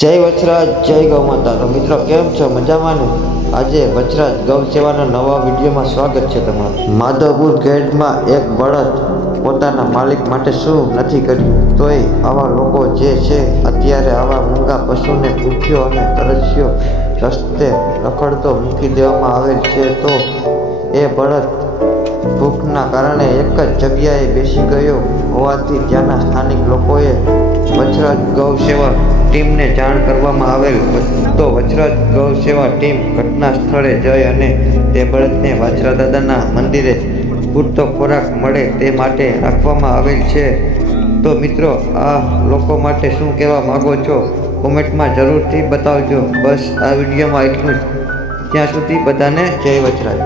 જય વચરાજ, જય ગૌ માતા. તો મિત્રો કેમ છો? મજામાં ને? આજે વચરાજ ગૌ સેવાના નવા વિડીયોમાં સ્વાગત છે તમારું. માધવપુર ગેટમાં એક બળદ પોતાના માલિક માટે શું નથી કર્યું, તોય આવા લોકો જે છે અત્યારે આવા મૂંગા પશુને ભૂખ્યો અને તરસ્યો રસ્તે રખડતો મૂકી દેવામાં આવેલ છે. તો એ બળદ ભૂખના કારણે એક જ જગ્યાએ બેસી ગયો હોવાથી ત્યાંના સ્થાનિક લોકોએ વચરાજ ગૌ સેવા ટીમને જાણ કરવામાં આવેલ. તો વચરાજ ગૌ સેવા ટીમ ઘટના સ્થળે જઈ અને તે બળદને વાછરા દાદાના મંદિરે પૂરતો ખોરાક મળે તે માટે રાખવામાં આવેલ છે. તો મિત્રો, આ લોકો માટે શું કહેવા માંગો છો કોમેન્ટમાં જરૂરથી બતાવજો. બસ આ વિડીયોમાં એટલું જ. ત્યાં સુધી બધાને જય વચરાજ.